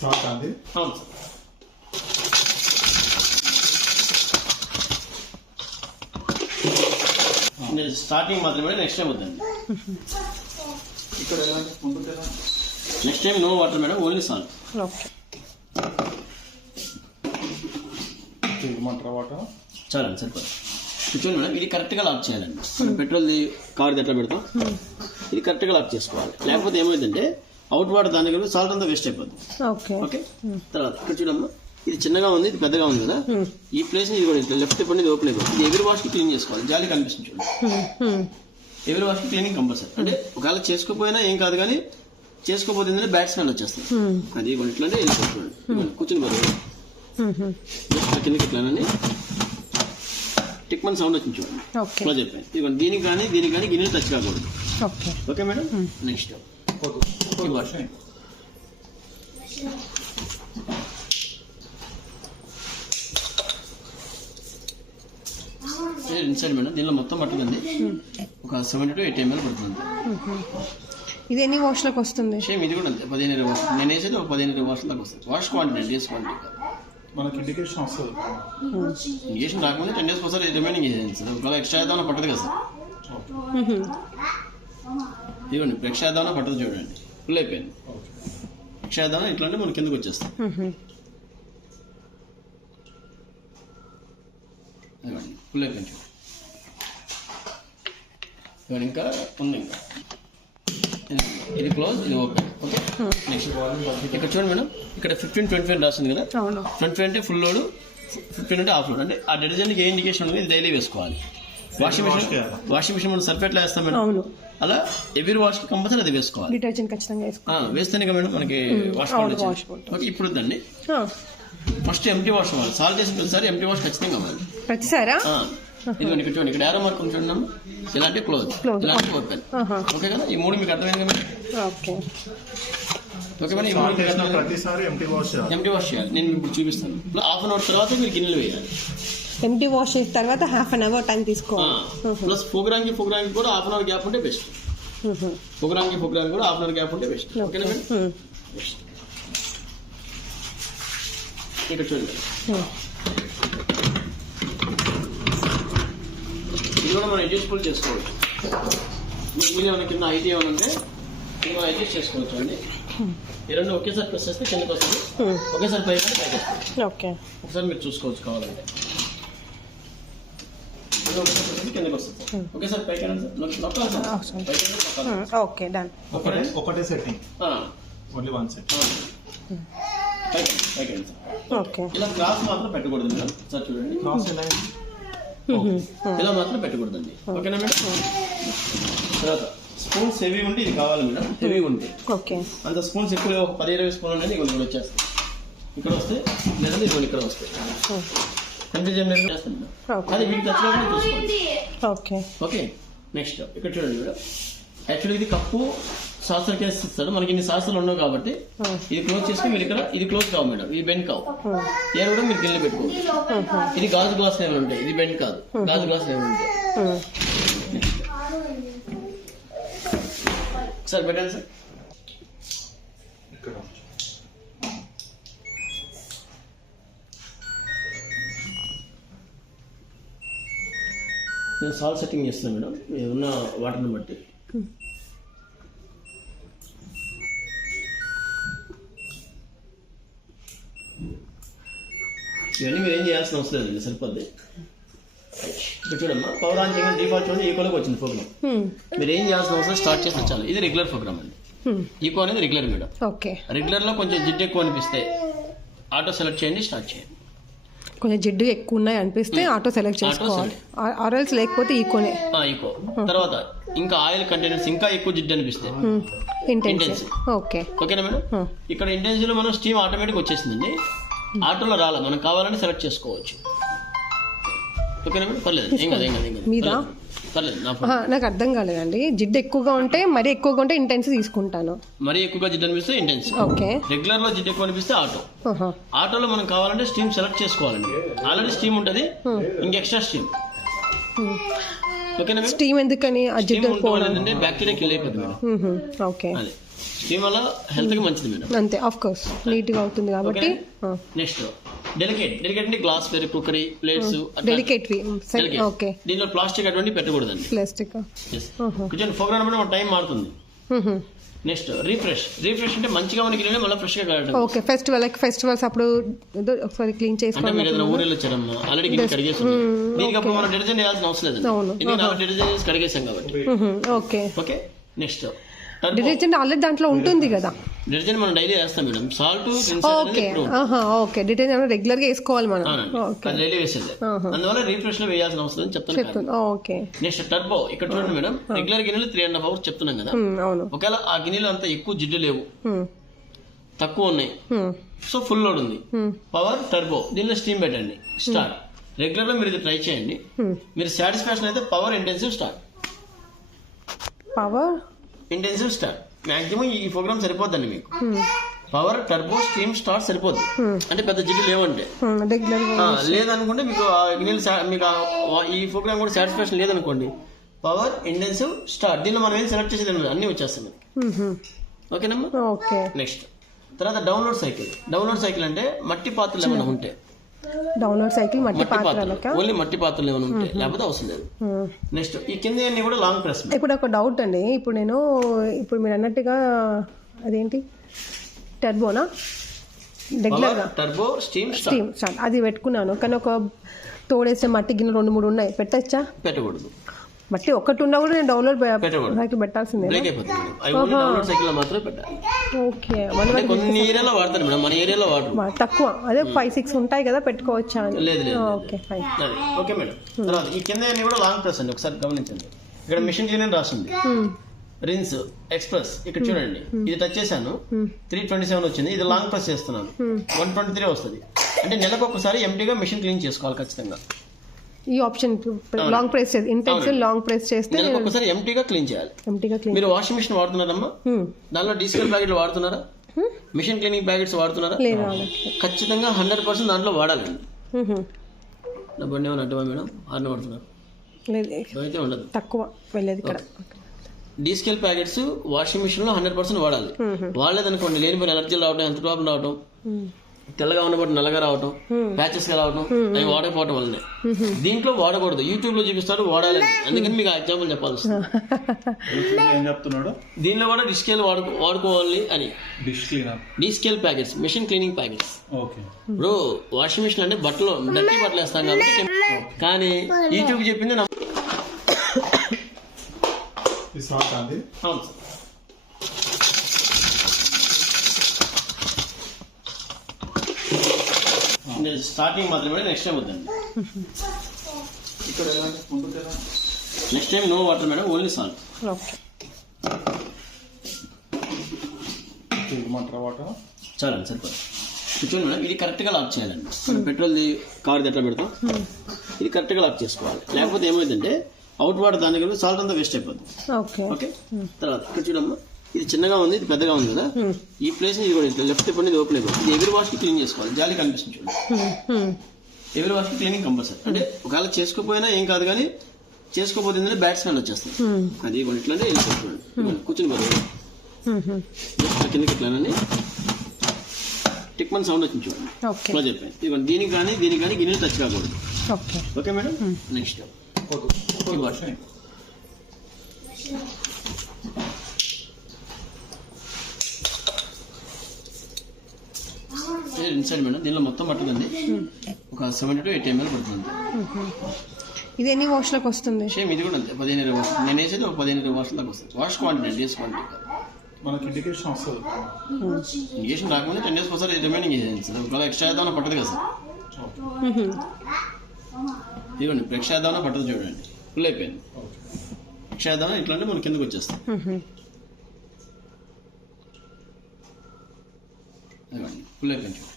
Salt అండి. అవును sir. మీరు స్టార్టింగ్ మాత్రమే, నెక్స్ట్ టైం వద్దండి. ఇక్కడ next time no water madam, only salt. Okay, ఇవ్వమంటారా వాటర్? చాలండి, సరిపోదు. కూర్చోండి మేడం. ఇది కరెక్ట్గా లాక్ చేయాలండి. మనం పెట్రోల్ది కార్ ఎట్లా పెడతాం, ఇది కరెక్ట్గా లాక్ చేసుకోవాలి. లేకపోతే ఏమైందంటే అవుట్ వాటర్ దాని దగ్గర సాల్ట్ అంతా వేస్ట్ అయిపోతుంది. ఓకే, తర్వాత ఇక్కడ చూడమ్మా, ఇది చిన్నగా ఉంది, ఇది పెద్దగా ఉంది కదా. ఈ ప్లేస్ ఇది కూడా ఇట్లా లెఫ్ట్ పని ఇది ఓపెన్ అయిపోతుంది. ఇది ఎవరి వాష్కి క్లీన్ చేసుకోవాలి. జాలి కనిపిస్తుంది చూడండి. ఎవరి వాష్కి క్లీనింగ్ కంపల్సరీ. అంటే ఒకవేళ చేసుకోకపోయినా ఏం కాదు, కానీ చేసుకోకపోతే ఏంటంటే బ్యాడ్ స్మెల్ వచ్చేస్తుంది. అది ఇట్లంటే వెళ్ళిపోతుంది. కూర్చుని పోతుంది కిందకి ఇట్లానని టిక్ మన సౌండ్ వచ్చింది చూడండి. ఇట్లా చెప్పాను. ఇదిగోండి, దీనికి కానీ గిన్నెలు టచ్ కాకూడదు. Okay madam. Next inside madam, దీనిలో మొత్తం పట్టుకుంది ఒక 70 to 80 ml పడుతుంది. ఇది ఎన్ని వాష్లకు వస్తుంది? సేమ్ ఇది కూడా అంతే, 15 వాష్. నేను వేసేది ఒక 15 వాష్ దాకా వస్తుంది. వాష్ క్వాంటిటీ, డేస్ క్వాంటిటీ మనకి ఇండికేషన్ వస్తుంది. ఇండికేషన్ రాకముందే 10 days ఒకసారి రిమైనింగ్ చేసేది సార్. ఒకవేళ ఎక్స్ట్రా చేద్దామన్నా పట్టదు కదా సార్. ఇవ్వండి, ఇప్పుడు ఎక్స్ట్రా చేద్దామన్నా పట్టదు చూడండి. ఫుల్ అయిపోయింది. ఎక్స్ట్రా చేద్దామన్నా ఇట్లా అంటే మనం కిందకు వచ్చేస్తాం. ఇవ్వండి, ఫుల్ అయిపోయింది. ఇవ్వండి, ఇంకా ఉంది. ఇంకా ఇది క్లోజ్, ఇది ఓపెన్. ఓకే, నెక్స్ట్ ఇక్కడ చూడండి మేడం, ఇక్కడ 15-25 రాస్తుంది కదా. 25 అంటే ఫుల్ లోడ్, 15 అంటే హాఫ్ లోడ్. అంటే ఆ డిటర్జెంట్కి ఏ ఇండికేషన్ ఉంది, ఇది డైలీ వేసుకోవాలి. వాషింగ్ మిషన్ మనం సల్ఫేట్లో వేస్తాం మేడం, అలా ఎవరి వాష్కి కంపల్సరీ అది వేసుకోవాలి. డిటర్జెంట్ ఖచ్చితంగా వేస్తేనే కదా మేడం మనకి వాష్ పౌడర్. ఓకే, ఇప్పుడు వద్దండి, ఫస్ట్ ఎంటీ వాష్ అవ్వాలి. సాల్ట్ వేసిన ప్రతిసారి ఎంటీ వాష్ ఖచ్చితంగా అవ్వాలి ప్రతిసారి. ఇదిగోండి, ఇక్కడ చూడండి, ఇక్కడ ఏరో మార్క్ చూడండి, ఇలాంటి క్లోజ్, ఇలాంటి ఓపెన్. ఓకే కదా, ఈ మూడు మీకు అర్థమైంది కదా. ఓకే మేడం, ఈ మూడు ప్రతిసారి ఎంటీ వాష్ చేయాలి. నేను ఇప్పుడు చూపిస్తాను. హాఫ్ అన్ అవర్ తర్వాత మీరు గిన్నెలు వేయాలి. ఎంటీ వాష్ చేసిన తర్వాత హాఫ్ అన్ అవర్ టైం తీసుకోవాలి. ప్లస్ ఫోగ్రాంగి కూడా హాఫ్ అన్ అవర్ గ్యాప్ ఉంటే బెస్ట్. ఫోగ్రాంగి కూడా హాఫ్ అన్ అవర్ గ్యాప్ ఉంటే బెస్ట్. ఓకేనా మేడం. ఇక్కడ చూడండి, ఇది కూడా మనం అడ్జస్ట్ఫుల్ చేసుకోవచ్చు. మీరు ఏమైనా కింద హైట్ ఏమైనా ఉంటే ఇది మనం అడ్జస్ట్ చేసుకోవచ్చు అండి. ఈ రెండు ఒకేసారి ప్రెస్ చేస్తే కిందకి వస్తుంది, ఒకేసారి పైకి వస్తుంది. ఒకసారి మీరు చూసుకోవచ్చు కావాలంటే. కిందకి వస్తుంది, ఒకేసారి పైకి ఒకటే సెట్టింగ్, ఓన్లీ వన్ సెట్. ఇలా క్రాస్ మాత్రం పెట్టకూడదు మేడం. సార్ చూడండి, ఇలా మాత్రం పెట్టకూడదండి. ఓకేనా మేడం. తర్వాత స్పూన్స్ హెవీ ఉంటే ఇది కావాలి మేడం. హెవీ ఉంటే అంత స్పూన్స్ ఎక్కువ 10-20 స్పూన్లు అనేది ఇక్కడ వచ్చేస్తాయి. ఇక్కడ వస్తే లేదా ఇది ఇక్కడ వస్తాయి. అది వీటికి వచ్చినప్పుడు చూసుకోండి. ఓకే, నెక్స్ట్ ఇక్కడ చూడండి మేడం. యాక్చువల్లీ ఇది కప్పు సాసర్ కేసు ఇస్తాడు. మనకి ఇన్ని సాసర్లు ఉండవు కాబట్టి ఇది క్లోజ్ చేసుకుని మీరు ఇక్కడ ఇది క్లోజ్ కావు మేడం, ఇది బెండ్ కావు. ఏం కూడా మీరు గిన్నె పెట్టుకోవచ్చు. ఇది గాజు గ్లాస్ ఏమైనా ఉంటాయి, ఇది బెండ్ కాదు, గాజు గ్లాస్ ఏమైనా ఉంటాయి. సార్ పెట్టండి సార్. నేను సాల్ట్ సెట్టింగ్ చేస్తాను మేడం, ఉన్న వాటర్ని బట్టి. ఇవన్నీ మీరు ఏం చేయాల్సిన అవసరం లేదు, సరిపోద్ది. ఇక్కడ చూడమ్మా, పవర్ ఆన్ చేయగానే డిఫాల్ట్ చూడండి ఈకోలోకి వచ్చింది ప్రోగ్రామ్. మీరు ఏం చేయాల్సిన అవసరం, స్టార్ట్ చేసి చాలు. ఇది రెగ్యులర్ ప్రోగ్రామ్ అండి. ఈకో అనేది రెగ్యులర్ మేడం. రెగ్యులర్ లో కొంచెం జిడ్డు ఎక్కువ అనిపిస్తే ఆటో సెలెక్ట్ చేయండి, స్టార్ట్ చేయండి. కొంచెం జిడ్డు ఎక్కువ ఉన్నాయి అనిపిస్తే ఆటో సెలెక్ట్ చేసుకోవాలి, ఆర్ఎల్స్ లేకపోతే ఈకోనే. ఈకో తర్వాత ఇంకా ఆయిల్ కంటైనర్స్ ఇంకా ఎక్కువ జిడ్డు అనిపిస్తే ఇంటెన్సివ్. ఓకేనా మేడం. ఇక్కడ ఇంటెన్సివ్ లో మనం స్టీమ్ ఆటోమేటిక్ వచ్చేసిందండి. ఆటోలో రాలా, మనం కావాలని సెలెక్ట్ చేసుకోవచ్చు. ఓకేనా మేడం, పర్లేదు, ఏం కాదు. నాకు అర్థం కాలేదండి. జిడ్డు ఎక్కువగా ఉంటే మరీ ఎక్కువగా ఉంటే ఇంటెన్స్ తీసుకుంటాను. మరీ ఎక్కువగా జిడ్డు అనిపిస్తే ఇంటెన్స్. రెగ్యులర్ లో జిడ్డు ఎక్కువ అనిపిస్తే ఆటో. ఆటోలో మనం కావాలంటే స్టీమ్ సెలెక్ట్ చేసుకోవాలండి. ఆల్రెడీ స్టీమ్ ఉంటుంది, ఇంక ఎక్స్ట్రా స్టీమ్. ఓకేనా, స్టీమ్ ఎందుకని? బ్యాక్టీరియా కిల్ అయిపోతుంది. స్టీమ్ వల్ల హెల్త్ కి మంచిది మేడం. అంతే, ఆఫ్ కోర్స్ నీట్ గా అవుతుంది కాబట్టి. నెక్స్ట్ డెలికేట్ అంటే glassware, cookery, plates, delicate okay. దీనిలో ప్లాస్టిక్ అటువంటి పెట్టకూడదండి. ప్లాస్టిక్ కొంచెం ప్రోగ్రామ్ బట్టి మన టైం మారుతుంది. నెక్స్ట్ రీఫ్రెష్ అంటే మంచిగా మనకి మళ్ళీ ఫ్రెష్ గా కడగడం. ఓకే, ఫెస్టివల్స్ అప్పుడు ఒకసారి క్లీన్ అంటే చేసుకోవాలి. మీరు ఏదైనా ఊరిలో వచ్చారమ్మా, ఆల్రెడీ గిన్నె కడిగేసి దీనికి అప్పుడు మనం డిటర్జెంట్ వేయాల్సిన అవసరం లేదు. డిటర్జెంట్ వేసి కడిగేసాం కాబట్టి. Okay okay. Next detergent already దాంట్లో ఉంటుంది కదా. డిటర్జెంట్ మనం డైలీ వేస్తాం madam. Salt okay okay, detergent regular గా వేసుకోవాలి మనం. డైలీ వేసేది, అందువల్ల రీఫ్రెష్ లో వేయాల్సిన అవసరం అని చెప్తాను. ఓకే. Next turbo. ఇక్కడ చూడండి మేడం, రెగ్యులర్ గిన్నెలు 3.5 hours చెప్తున్నాం కదా. ఒకవేళ ఆ గిన్నెలు అంతా ఎక్కువ జిడ్డు లేవు, తక్కువ ఉన్నాయి, సో ఫుల్ లోడ్ ఉంది, పవర్ టర్బో, దీనిలో స్టీమ్ పెట్టండి, స్టార్ట్. రెగ్యులర్ గా మీరు ఇది ట్రై చేయండి. మీరు సాటిస్ఫాక్షన్ అయితే power intensive start. Power intensive start maximum ఈ ప్రోగ్రామ్ సరిపోద్దండి మీకు. పవర్ టర్బో స్టీమ్ స్టార్ట్ సరిపోద్ది. అంటే పెద్ద జిడ్డు లేవంటే. లేదనుకుంటే మీకు మీకు ఈ ప్రోగ్రామ్ కూడా సాటిస్ఫాక్షన్ లేదనుకోండి, పవర్ ఇంటెన్సివ్ స్టార్ట్. దీనిలో మనం ఏం సెలెక్ట్ చేసేది అన్ని వచ్చేస్తాయి మనకి. ఓకేనమ్మా. నెక్స్ట్ తర్వాత డౌన్లోడ్ సైకిల్ అంటే మట్టి పాత్రలు ఏమైనా ఉంటే, డౌన్లోడ్ సైకిల్ మట్టి పాత్రలు, ఓన్లీ మట్టి పాత్రలు ఏమైనా ఉంటే, లేకపోతే అవసరం లేదు. నెక్స్ట్ ఈ కింద అన్ని కూడా లాంగ్ ప్రెస్. ఇప్పుడు ఒక డౌట్ అండి, ఇప్పుడు మీరు అన్నట్టుగా అదేంటి టర్బోనా, రెగ్యులర్ గా టర్బో స్టీమ్ స్టార్ట్ అది పెట్టుకున్నాను. కానీ ఒక తోడేసే మట్టి గిన్నె 2-3 ఉన్నాయి, పెట్టచ్చా? పెట్టకూడదు. మట్టి ఒకటి ఉన్నా కూడా నేను డౌన్లోడ్ సైకిల్ పెట్టాల్సిందే. ఓకే, కొన్ని ఏరియాలో వాడతారు మేడం, మన ఏరియాలో వాడరు. తక్కువ, అదే 5-6 ఉంటాయి కదా, పెట్టుకోవచ్చా? Okay fine. Okay madam. తర్వాత ఈ కింద అన్ని కూడా లాంగ్ ప్రెస్ అండి, ఒకసారి గమనించండి. ఇక్కడ మిషన్ క్లీన్ రాస్తుంది, రిన్స్ ఎక్స్ప్రెస్. ఇక్కడ చూడండి, ఇది టచ్ చేశాను, 327 వచ్చింది. ఇది లాంగ్ ప్రెస్ చేస్తున్నాను, 123 వస్తుంది. అంటే నెలకు ఒకసారి ఎంటీగా మిషన్ క్లీన్ చేసుకోవాలి ఖచ్చితంగా. ఈ option long press long press చేస్తే ఒకసారి ఎంటీగా క్లీన్ చేయాలి. మీరు వాషింగ్ మిషన్ వాడుతున్నారమ్మా, దానిలో డీజిల్ ప్యాకెట్లు వాడుతున్నారా? మిషన్ క్లీనింగ్ ప్యాకెట్స్ వాడుతున్నారా? ఖచ్చితంగా 100% దాంట్లో వాడాలండి. బండి ఏమైనా అడ్డమా మేడం? ఆర్న వాడుతున్నారు అయితే ఉండదు, తక్కువ వెళ్ళేది ఇక్కడ. డీస్కేల్ ప్యాకెట్స్ వాషింగ్ మిషన్ లో 100% వాడాలి. వాడలేదనుకోండి, లేనిపోయిన ఎలర్జీలు రావడం, ఎంత ప్రాబ్లం రావడం, తెల్లగా ఉన్నప్పుడు నల్లగా రావటం, ప్యాచెస్ గా రావటం, అవి వాడకపోవటం వల్లనే. దీంట్లో వాడకూడదు, యూట్యూబ్ లో చూపిస్తారు వాడాలని, అందుకని మీకు ఎగ్జాంపుల్ చెప్పాల్సి చెప్తున్నాడు. దీనిలో కూడా డిస్కేల్ వాడుకోవాలి అని. Descale packets, machine cleaning packets. ఇప్పుడు వాషింగ్ మిషన్ అంటే బట్టలు డర్టీ బట్టలు వేస్తాం కాబట్టి, కానీ యూట్యూబ్ చెప్పింది అవును సార్. స్టార్టింగ్ మాత్రమే, నెక్స్ట్ టైం వద్దండి. Next time no water madam, only salt. చాలండి, సరిపోదు. కూర్చోండి మేడం. ఇది కరెక్ట్ గా లాక్ చేయాలండి. పెట్రోల్ కార్ ఎట్లా పెడతాం, ఇది కరెక్ట్ గా లాక్ చేసుకోవాలి. లేకపోతే ఏమైందంటే అవుట్ వాటర్ దాని కలిపి సాల్ట్ అంతా వేస్ట్ అయిపోతుంది. ఓకే. తర్వాత ఇక్కడ చూడమ్మా, ఇది చిన్నగా ఉంది, ఇది పెద్దగా ఉంది కదా. ఈ ప్లేస్ లెఫ్ట్ తిప్పండి, ఇది ఓపెన్ అయిపోతుంది. ఇది ఎవరి వాష్ కి క్లీన్ చేసుకోవాలి. జాలి కనిపిస్తుంది చూడండి, ఎవరి వాష్ కి క్లీనింగ్ కంపల్సరీ. అంటే ఒకవేళ చేసుకోపోయినా ఏం కాదు, కానీ చేసుకోపోతుంది బ్యాడ్ స్మెల్ వచ్చేస్తుంది. అది ఇట్లా వెళ్ళిపోతుంది. కూర్చుని పోతుంది కిందకి ఇట్లానని టిక్మన్ సౌండ్ వచ్చింది చూడండి, అలా చెప్పాను. ఇదిగోండి, దీనికి కానీ గిన్నెలు టచ్ కాకూడదు. Okay madam. Next inside madam, దీనిలో మొత్తం పట్టుకుంది ఒక 70 to 80 ml పడుతుంది. ఇది ఎన్ని వాష్లకు వస్తుంది? సేమ్ ఇది కూడా అంతే, 15 వాష్. నేను వేసేది ఒక 15 వాష్ దాకా వస్తుంది. వాష్ క్వాంటిటీ, డేస్ క్వాంటిటీ మనకి ఇండికేషన్ వస్తుంది. ఇండికేషన్ రాకుండా 10 days ఒకసారి రిమైనింగ్ చేసేది సార్. ఒకవేళ ఎక్స్ట్రా చేద్దామన్నా పట్టదు కదా సార్. ఇదిగోండి, ఎక్స్ట్రా చేద్దామన్నా పట్టదు చూడండి, ఫుల్ అయిపోయింది. ఎక్స్ట్రా చేద్దామన్నా ఇట్లా అంటే మన కిందకి వచ్చేస్తాం. ఇదిగోండి, ఫుల్ అయిపోయింది చూడండి.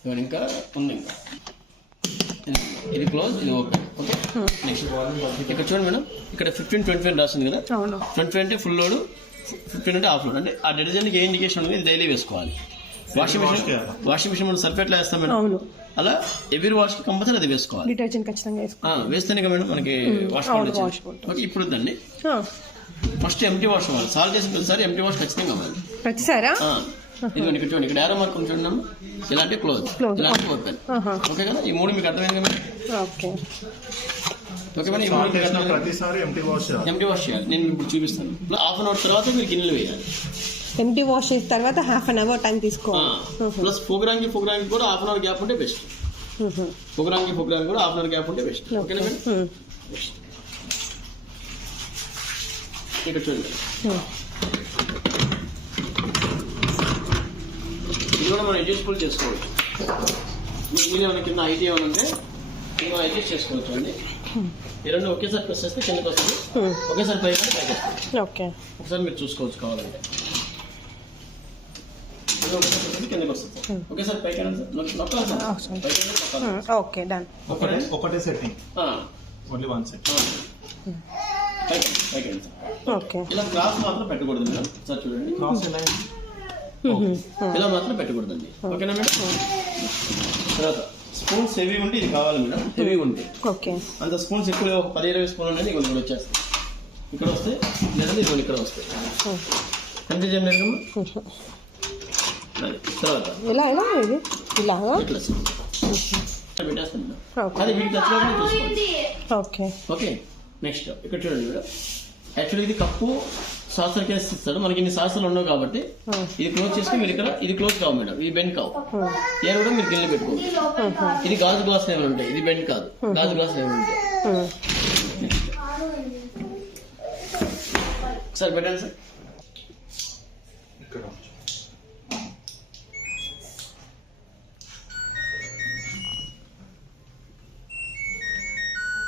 ఇదిగోండి, ఇంకా ఉంది, ఇంకా ఇది క్లోజ్, ఇది ఓపెన్. ఓకే. నెక్స్ట్ ఇక్కడ చూడండి మేడం, ఇక్కడ 15-25 రాస్తుంది కదా. 25 అంటే ఫుల్ లోడ్, 15 అంటే హాఫ్ లోడ్. అంటే ఆ డిటర్జెంట్కి ఏ ఇండికేషన్ ఉంది, ఇది డైలీ వేసుకోవాలి. వాషింగ్ మిషన్ మనం సర్ఫెట్లో వేస్తాం మేడం, అలా ఎవ్రీ వాష్ కి కంపల్సరీ అది వేసుకోవాలి. డిటర్జెంట్ ఖచ్చితంగా వేస్తేనే కదా మేడం మనకి వాష్. ఓకే. ఇప్పుడు వద్దండి, ఫస్ట్ ఎంటీ వాష్ అవ్వాలి. సాల్ట్ చేసిన ప్రతిసారి ఎంటీ వాష్ ఖచ్చితంగా అవ్వాలి. ప్రతిసారా? ఇదిగోండి ఇక్కడ చూడండి, ఇక్కడ ఏరో మార్క్ చూడండి, ఇలాంటి క్లోజ్, ఇలాంటి ఓపెన్. ఓకే కదా, ఈ మూడు మీకు అర్థమైంది కదా? ఓకే మేడం, ఈ మూడు ప్రతిసారి ఎంటీ వాష్ చేయాలి. నేను ఇప్పుడు చూపిస్తాను. హాఫ్ అన్ అవర్ తర్వాత మీరు గిన్నెలు వేయాలి. ఎంటీ వాష్ చేసిన తర్వాత హాఫ్ అన్ అవర్ టైం తీసుకోవాలి. ప్లస్ ప్రోగ్రామ్కి కూడా హాఫ్ అన్ అవర్ గ్యాప్ ఉంటే బెస్ట్. ప్రోగ్రామ్కి కూడా హాఫ్ అన్ అవర్ గ్యాప్ ఉంటే బెస్ట్. ఓకేనా మేడం? ఇక్కడ చూడండి, ఇది కూడా మనం అడ్జస్టబుల్ చేసుకోవచ్చు. మీరు ఏమైనా కింద ఐటీ ఏమైనా ఉంటే ఇది మనం అడ్జస్ట్ చేసుకోవచ్చు అండి. ఈ రెండు ఒకేసారి ప్రెస్ చేస్తే కిందకి వస్తుంది, ఒకేసారి పైకి పైకి వస్తుంది. ఓకే, ఒకసారి మీరు చూసుకోవచ్చు కావాలంటే. కిందకి వస్తుంది, ఒకేసారి పైకి ఓకే డన్. ఒకటే setting, only one set. Okay, ఇలా క్రాస్ మాత్రం పెట్టకూడదు మేడం. సార్ చూడండి, క్రాస్ ఇలా మాత్రం పెట్టకూడదండి. ఓకేనా మేడం? తర్వాత స్పూన్స్ హెవీ ఉంటే ఇది కావాలి మేడం, హెవీ ఉంటే. ఓకే, అంత స్పూన్స్ ఎక్కువ 10-20 స్పూన్లు అనేది ఇక్కడ వచ్చేస్తాయి. ఇక్కడ వస్తే లేదంటే ఇది ఇక్కడ వస్తాయి. ఎంత చేయడం తర్వాత ఇలా ఇది ఇలాగా ఇట్లా పెట్టేస్తాను మేడం. అది వీటికి ఖచ్చితంగా చూసుకోండి. ఓకే ఓకే, నెక్స్ట్ ఇక్కడ చూడండి మేడం. యాక్చువల్లీ ఇది కప్పు సాసర్ కేసు ఇస్తాడు, మనకి ఇన్ని సాసర్లు ఉండవు కాబట్టి ఇది క్లోజ్ చేసుకుని మీరు ఇక్కడ ఇది క్లోజ్ కావు మేడం, ఇది బెండ్ కావు. ఏం కూడా మీరు గిన్నె పెట్టుకోవచ్చు. ఇది గాజు గ్లాస్ ఏమైనా ఉంటాయి, ఇది బెండ్ కాదు, గాజు గ్లాస్ ఏమైనా ఉంటాయి. సార్ పెట్టండి సార్.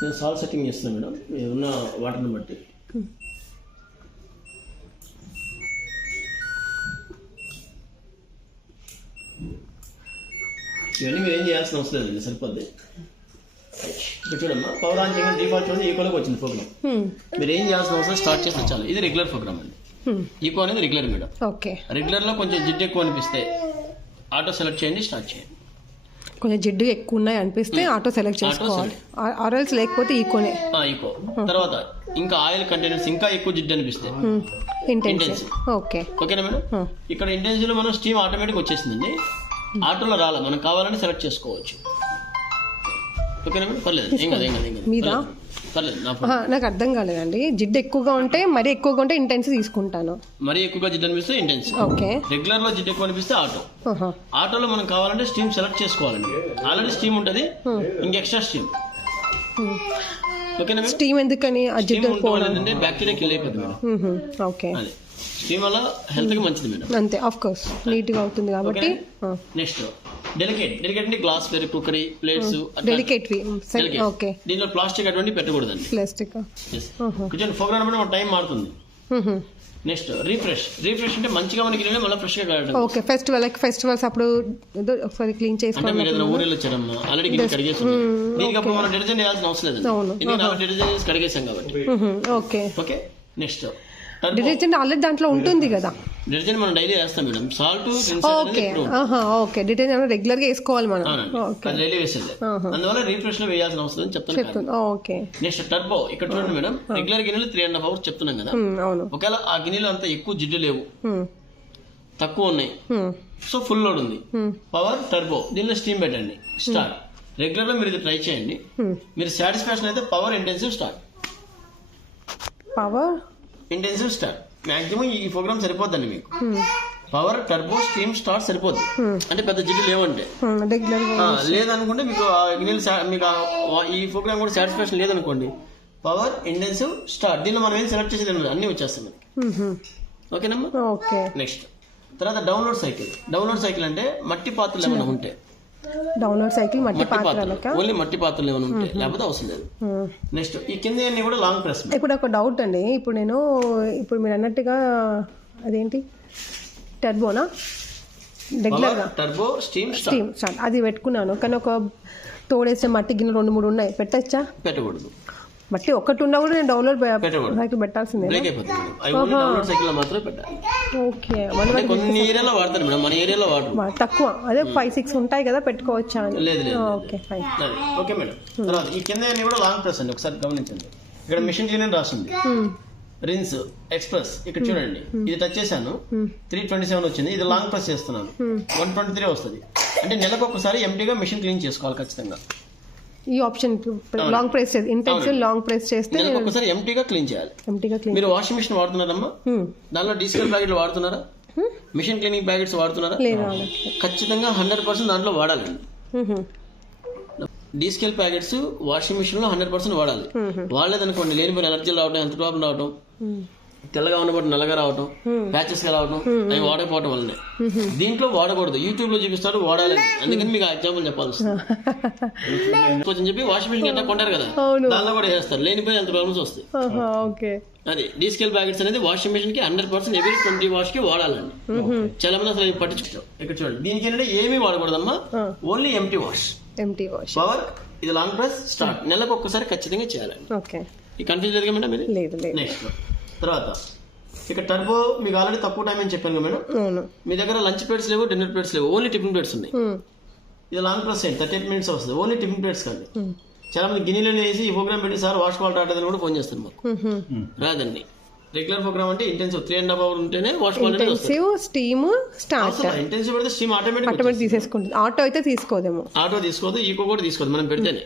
నేను సాల్ట్ సెట్టింగ్ చేస్తాను మేడం, ఉన్న వాటర్ని బట్టి. ఇవన్నీ మీరు ఏం చేయాల్సిన అవసరం లేదు, సరిపోద్ది. ఇక్కడ చూడమ్మా, పవర్ ఆన్ చేయడం డిఫాల్ట్ చూడండి, ఈకోలోకి వచ్చింది ప్రోగ్రామ్. మీరు ఏం చేయాల్సిన అవసరం, స్టార్ట్ చేసి చాలు. ఇది రెగ్యులర్ ప్రోగ్రామ్ అండి. ఈకో అనేది రెగ్యులర్ మేడం. ఓకే, రెగ్యులర్ లో కొంచెం జిడ్డు ఎక్కువ అనిపిస్తే ఆటో సెలెక్ట్ చేయండి, స్టార్ట్ చేయండి. కొంచెం జిడ్డు ఎక్కువ ఉన్నాయి అనిపిస్తే ఆటో సెలెక్ట్ చేసుకోవాలి, ఆర్ఎల్స్ లేకపోతే ఈకోనే. ఈకో తర్వాత ఇంకా ఆయిల్ కంటైనర్స్ ఇంకా ఎక్కువ జిడ్డు అనిపిస్తే ఇంటెన్సివ్. ఓకే, ఓకేనా మేడం? ఇక్కడ ఇంటెన్సివ్ లో మనం స్టీమ్ ఆటోమేటిక్ వచ్చేసిందండి. ఆటోలో రాలా, మనం కావాలని సెలెక్ట్ చేసుకోవచ్చు. ఓకేనా మేడం? పర్లేదు, ఏం కాదు మీద పర్లేదు. నాకు అర్థం కాలేదండి. జిడ్డు ఎక్కువగా ఉంటే మరీ ఎక్కువగా ఉంటే ఇంటెన్సివ్ తీసుకుంటాను. మరీ ఎక్కువగా జిడ్డు అనిపిస్తే ఇంటెన్సివ్. ఓకే, రెగ్యులర్ లో జిడ్డు ఎక్కువ అనిపిస్తే ఆటో. ఆటోలో మనం కావాలంటే స్టీమ్ సెలెక్ట్ చేసుకోవాలండి. ఆల్రెడీ స్టీమ్ ఉంటుంది, ఇంక ఎక్స్ట్రా స్టీమ్. ఓకేనా? స్టీమ్ ఎందుకని? అంటే బ్యాక్టీరియా కిల్ అయిపోతుంది. ఓకే, స్టీమ్ వల్ల హెల్త్ కి మంచిది మేడం. అంతే, ఆఫ్ కోర్స్ నీట్ గా అవుతుంది కాబట్టి. నెక్స్ట్ డెలికేట్ అంటే glassware, cookery, plates, delicate. Okay, దీనిలో ప్లాస్టిక్ అటువంటి పెట్టకూడదండి. ప్లాస్టిక్ కొంచెం ప్రోగ్రామ్ మన టైం మారుతుంది. నెక్స్ట్ రీఫ్రెష్ అంటే మంచిగా మనకి మళ్ళీ ఫ్రెష్ గా కడగడం. ఓకే, ఫెస్టివల్స్ అప్పుడు ఒకసారి క్లీన్ చేసుకోవాలి. అంటే మీరు ఏదైనా ఊరిలో వచ్చారమ్మా, ఆల్రెడీ గిన్నె కడిగేసి దీనికి అప్పుడు మనం డిటర్జెంట్ వేయాల్సిన అవసరం లేదు, ఎందుకంటే డిటర్జెంట్ వేసి కడిగేసాం కాబట్టి. Okay, okay, next detergent already దాంట్లో ఉంటుంది కదా. డిటర్జెంట్ మనం డైలీ వేస్తాం madam. Salt okay, okay, detergent regular గా వేసుకోవాలి మనం. డైలీ వేసేది, అందువల్ల రీఫ్రెష్ లో వేయాల్సిన అవసరం అని చెప్తాను. Okay, next turbo. ఇక్కడ చూడండి మేడం, రెగ్యులర్ గిన్నెలు 3.5 hours చెప్తున్నాం కదా. ఒకవేళ ఆ గిన్నెలు అంత ఎక్కువ జిడ్డు లేవు, తక్కువ ఉన్నాయి, సో ఫుల్ లోడ్ ఉంది, పవర్ టర్బో, దీనిలో స్టీమ్ పెట్టండి, స్టార్ట్. రెగ్యులర్ లో మీరు ఇది ట్రై చేయండి. మీరు సాటిస్ఫాక్షన్ అయితే power intensive start. Power intensive start maximum ఈ ప్రోగ్రామ్ సరిపోద్దండి మీకు. పవర్ టర్బో స్టీమ్ స్టార్ట్ సరిపోద్ది, అంటే పెద్ద జిడ్డు లేవంటే. లేదనుకుంటే మీకు మీకు ఈ ప్రోగ్రామ్ కూడా సాటిస్ఫాక్షన్ లేదనుకోండి, పవర్ ఇంటెన్సివ్ స్టార్ట్. దీనిలో మనం ఏం సెలెక్ట్ చేసేది అన్ని వచ్చేస్తాయి మనకి. ఓకేనమ్మా? నెక్స్ట్ తర్వాత డౌన్లోడ్ సైకిల్ అంటే మట్టి పాత్రలు ఏమైనా ఉంటే, డౌన్లోడ్ సైకిల్ మట్టి పాత్రలక ఓన్లీ మట్టి పాత్రలు ఏమైనా ఉంటే, లేకపోతే అవసరం లేదు. నెక్స్ట్ ఈ కింద అన్ని కూడా లాంగ్ ప్రెస్. ఇప్పుడు ఒక డౌట్ అండి, ఇప్పుడు మీరు అన్నట్టుగా అదేంటి టర్బోనా, రెగ్యులర్ గా టర్బో స్టీమ్ స్టార్ట్ అది పెట్టుకున్నాను. కానీ ఒక తోడేసే మట్టి గిన్నె 2-3 ఉన్నాయి, పెట్టచ్చా? పెట్టకూడదు. మట్టి ఒకటి ఉన్నా కూడా నేను డౌన్లోడ్ సైకిల్ పెట్టాల్సిందే. ఓకే, కొన్ని ఏరియాలో వాడతారు మేడం, మన ఏరియాలో వాడరు. తక్కువ, అదే 5-6 ఉంటాయి కదా, పెట్టుకోవచ్చా? Okay, fine. Okay madam. తర్వాత ఈ కింద అన్ని కూడా లాంగ్ ప్రెస్ అండి, ఒకసారి గమనించండి. ఇక్కడ మిషన్ క్లీన్ అని రాస్తుంది. రిన్స్ ఎక్స్ప్రెస్ ఇక్కడ చూడండి, ఇది టచ్ చేశాను 327 వచ్చింది. ఇది లాంగ్ ప్రెస్ చేస్తున్నాను 123 వస్తుంది. అంటే నెలకు ఒకసారి ఎంటీగా మిషన్ క్లీన్ చేసుకోవాలి ఖచ్చితంగా. ఈ ఆప్షన్ లాంగ్ ప్రెస్ చేసి ఇంటెన్స్ లాంగ్ ప్రెస్ చేస్తే నెలకు ఒకసారి ఎంటీగా క్లీన్ చేయాలి. ఎంటీగా క్లీన్. మీరు వాషింగ్ మిషన్ వాడుతున్నారమ్మా? దానిలో డీజిల్ ప్యాకెట్లు వాడుతున్నారా? మిషన్ క్లీనింగ్ ప్యాకెట్స్ వాడుతున్నారా? ఖచ్చితంగా 100% దాంట్లో వాడాలండి. డీస్కేల్ ప్యాకెట్స్ వాషింగ్ మిషన్ లో 100% వాడాలి. వాడలేదనుకోండి లేనిపోయిన ఎలర్జీలు రావడం, ఎంత ప్రాబ్లం రావడం, తెల్లగా ఉన్నప్పుడు నల్లగా రావటం, ప్యాచెస్ గా రావటం, అవి వాడకపోవడం వల్లనే. దీంట్లో వాడకూడదు. యూట్యూబ్ లో చూపిస్తారు వాడాలని, అందుకని మీకు ఎగ్జాంపుల్ చెప్పాల్సి కొంచెం చెప్పి వాషింగ్ మిషన్ ఎట్లా కొంటారు కదా, దానిలో కూడా చేస్తారు. లేనిపోయిన ఎంత ప్రాబ్లమ్స్ వస్తాయి. అది డీస్కేల్ ప్యాకెట్స్ అనేది వాషింగ్ మిషన్ కి 100% ఎవరీ 20 వాష్ కి వాడాలండి. చాలా మంది అసలు పట్టించుకుంటాం. ఇక్కడ చూడండి, దీనికి ఏంటంటే ఏమీ వాడకూడదమ్మా, ఓన్లీ ఎంటీ వాష్. పవర్ ఇది లాంగ్ ప్రెస్ స్టార్ట్. నెలకు ఒక్కసారి ఖచ్చితంగా చేయాలండి. ఈ కన్ఫ్యూజ్ లేదు మేడం ఇది. నెక్స్ట్ తర్వాత ఇక్కడ టర్బో మీకు ఆల్రెడీ తక్కువ టైం అని చెప్పాను మేడం. మీ దగ్గర లంచ్ ప్లేట్స్ లేవు, డిన్నర్ ప్లేట్స్ లేవు, ఓన్లీ టిఫిన్ ప్లేట్స్ ఉన్నాయి. ఇది లాంగ్ ప్రెస్ అయింది 38 minutes వస్తుంది. ఓన్లీ టిఫిన్ ప్లేట్స్ కాదు. చాలా మంది గిన్నెలో వేసి ఈ ప్రోగ్రామ్ పెట్టి సార్ వాష్ క్వాలిటీ రావట్లేదని కూడా ఫోన్ చేస్తారు మాకు. రాదండి. రెగ్యులర్ ప్రోగ్రామ్ అంటే ఇంటెన్సివ్ 3.5 hours ఉంటేనే wash quality steam start. Intensive పెడితే స్టీమ్ ఆటోమేటిక్ తీసేసుకుంటుంది. ఆటో అయితే తీసుకోదేమో. ఆటో తీసుకోదు, ఈకో కూడా తీసుకోదు మనం పెడితేనే.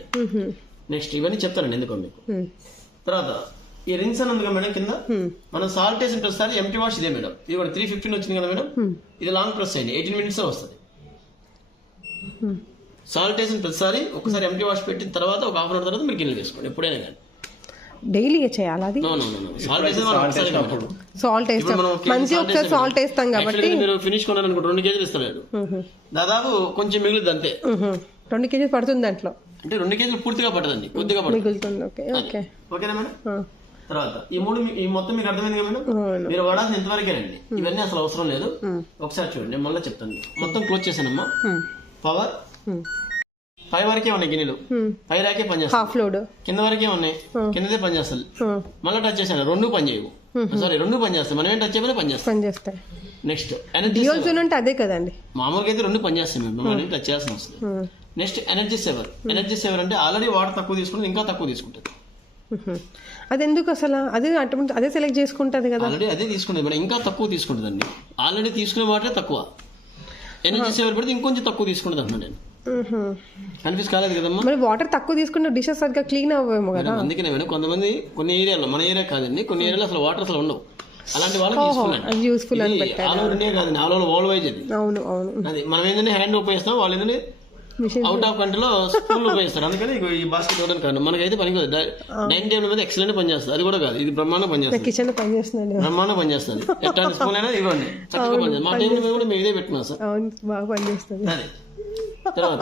నెక్స్ట్ ఇవన్నీ చెప్తానండి ఎందుకో మీకు. తర్వాత ఈ రిన్స్ అని ఉంది మేడం కింద, మనం సాల్ట్ వేసిన ప్రతిసారి ఎంటీ వాష్ ఇదే మేడం. ఇది కూడా 315 వచ్చింది కదా మేడం. ఇది లాంగ్ ప్రెస్ అయింది 18 minutes వస్తుంది. సాల్ట్ వేసిన ప్రతిసారి ఒకసారి ఎంటీ వాష్ పెట్టిన తర్వాత ఒక హాఫ్ అవర్ తర్వాత మీరు గిన్నెలు వేసుకోండి ఎప్పుడైనా కానీ. డైలీ చేయాలి అది. సాల్ట్ వేసేది మనం ఒకసారి సాల్ట్ వేస్తాం, మంచిగా ఒకసారి సాల్ట్ వేస్తాం కాబట్టి. మీరు ఫినిష్ కొన్నారనుకో 2 kg ఇస్తాడు, దాదాపు కొంచెం మిగులుద్ది అంతే. 2 kg పడుతుంది దాంట్లో. అంటే 2 kg పూర్తిగా పడదండి, కొద్దిగా మిగులుతుంది. ఓకేనా మేడం? తర్వాత ఈ మొత్తం మీకు అర్థమైంది కదా మేడం. మీరు వాడాల్సిన ఇంతవరకేనండి. ఇవన్నీ అసలు అవసరం లేదు. ఒకసారి చూడండి, నేను మళ్ళీ చెప్తాను. మొత్తం క్లోజ్ చేశానమ్మా. పవర్ 5 వరకే ఉన్నాయి గిన్నెలు, 5 రాకే పనిచేస్తాయి. హాఫ్ లోడ్ కింద వరకే ఉన్నాయి, కిందదే పనిచేస్తుంది. మళ్ళీ టచ్ చేశాను, 2 పని చేయవు. సారీ 2 పని చేస్తాయి. మనం ఏం టచ్ చేయమని పనిచేస్తాయి. నెక్స్ట్ ఎనర్జీ అంటే అదే కదండి. మామూలుగా అయితే 2 పనిచేస్తాయి మేము, మనం టచ్ చేయాల్సిన వస్తుంది. Next energy saver. Energy saver అంటే ఆల్రెడీ వాటర్ తక్కువ తీసుకుంటే ఇంకా తక్కువ తీసుకుంటుంది. అది ఎందుకు అసలు? అదే సెలెక్ట్ చేసుకుంటది కదా. ఆల్రెడీ అదే తీసుకుంటుంది మేడం, ఇంకా తక్కువ తీసుకుంటుందండి. ఆల్రెడీ తీసుకునే వాటరే తక్కువ. ఎనర్జీ సేవర్ పెడితే ఇంకొంచెం తక్కువ తీసుకుంటుంది అన్న. నేను కన్ఫ్యూజ్ కాలేదు కదమ్మా. మరి వాటర్ తక్కువ తీసుకుంటే డిషెస్ సరిగ్గా క్లీన్ అవ్వేమో కదా. అందుకనే మేడం కొంతమంది కొన్ని ఏరియాలో, మన ఏరియా కాదండి, కొన్ని ఏరియాలో అసలు వాటర్ అసలు ఉండవు. అలాంటి వాళ్ళకి యూస్ఫుల్ అని ఆల్ ఓవర్ ఇండియా కాదండి, ఆల్ ఓవర్ వరల్డ్ వైజ్ అది. అవును అవును. అది మనం ఏంటంటే హ్యాండ్ ఉపయోగిస్తాం, వాళ్ళు ఏంటంటే అవుట్ ఆఫ్ కంట్రీలో స్పూన్ ఉపయోగిస్తారు. అందుకని ఈ బాస్కెట్ ఇవ్వడం కాదు, మనకైతే పని కాదు. డైనింగ్ టేబుల్ మీద ఎక్సలెంట్ పనిచేస్తుంది. అది కూడా కాదు, ఇది బ్రహ్మాండం పనిచేస్తుంది. కిచెన్ పనిచేస్తుంది, బ్రహ్మాండం పనిచేస్తుంది. ఎట్లాంటి స్పూన్ అయినా ఇవ్వండి, చక్కగా పనిచేస్తుంది. మా టేబుల్ మీద కూడా మేము ఇదే పెట్టుకున్నాం సార్, బాగా పనిచేస్తుంది. అదే తర్వాత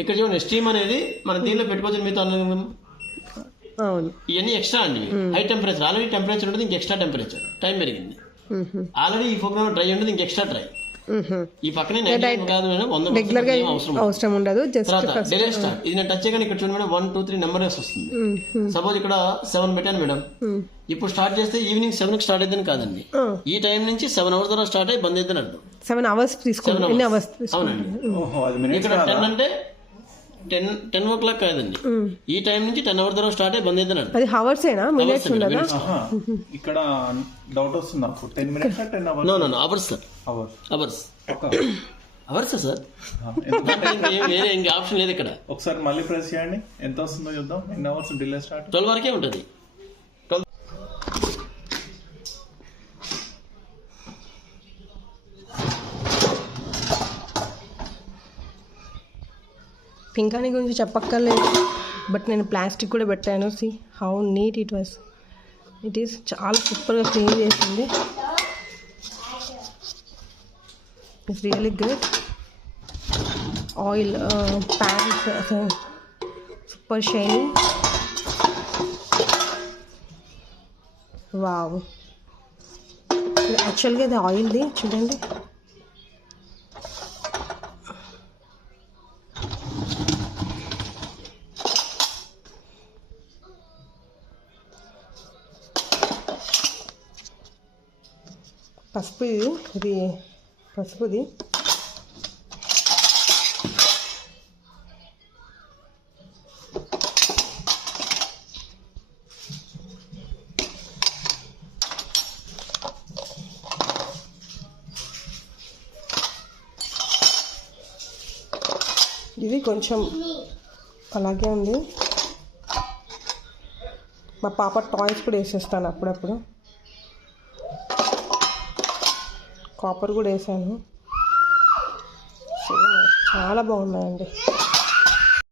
ఇక్కడ చూడండి, స్టీమ్ అనేది మనం దీనిలో పెట్టుకోవచ్చు. మీతో ఇవన్నీ ఎక్స్ట్రా అండి. హై టెంపరేచర్, ఆల్రెడీ టెంపరేచర్ ఉంటుంది, ఇంక ఎక్స్ట్రా టెంపరేచర్. టైం పెరిగింది ఆల్రెడీ. ఈ ప్రోగ్రామ్ డ్రై ఉంటుంది, ఇంక ఎక్స్ట్రా డ్రై. ఈ పక్కనే అవసరం ఉండదు. Delay start. ఇది నేను టచ్ చేయగానే ఇక్కడ చూడండి మేడం 1 2 3 నెంబర్ వస్తుంది. సపోజ్ ఇక్కడ 7 పెట్టాను మేడం. ఇప్పుడు స్టార్ట్ చేస్తే ఈవినింగ్ 7 కి స్టార్ట్ అయిద్దని కాదండి, ఈ టైం నుంచి 7 hours తర్వాత స్టార్ట్ అయ్యి బంద్ అయిద్దని అర్థం. 7 hours తీసుకోండి. అవునండి. ఇక్కడ 10 అంటే 10 o'clock కాదండి, ఈ టైం నుంచి 10 hours తర్వాత స్టార్ట్ అయ్యి బంద్ అయిద్దని అర్థం. అది హవర్స్ ఏనా, మినిట్స్ ఉండదా? ఇక్కడ డౌట్ వస్తుంది నాకు. 10 minutes 10 hours? No hours sir. Hours hours sir, వేరే ఇంకా ఆప్షన్ లేదు ఇక్కడ. ఒకసారి మళ్ళీ ప్రెస్ చేయండి, ఎంత వస్తుందో చూద్దాం. ఎన్ని అవర్స్ డిలే స్టార్ట్? 12 వరకే ఉంటుంది. పింకాని గురించి చెప్పక్కర్లేదు, బట్ నేను ప్లాస్టిక్ కూడా పెట్టాను. See how neat it was. It is చాలా సూపర్గా క్లీన్ చేసింది. It's really good. Oil pans super shiny. Wow, యాక్చువల్గా ఇది ఆయిల్ది చూడండి. పసుపు, ఇది పసుపుది. ఇది కొంచెం అలాగే ఉంది. మా పాప టాయ్స్ కూడా వేసేస్తాను అప్పుడప్పుడు. కాపర్ కూడా వేసాను. సో చాలా బాగున్నాయండి.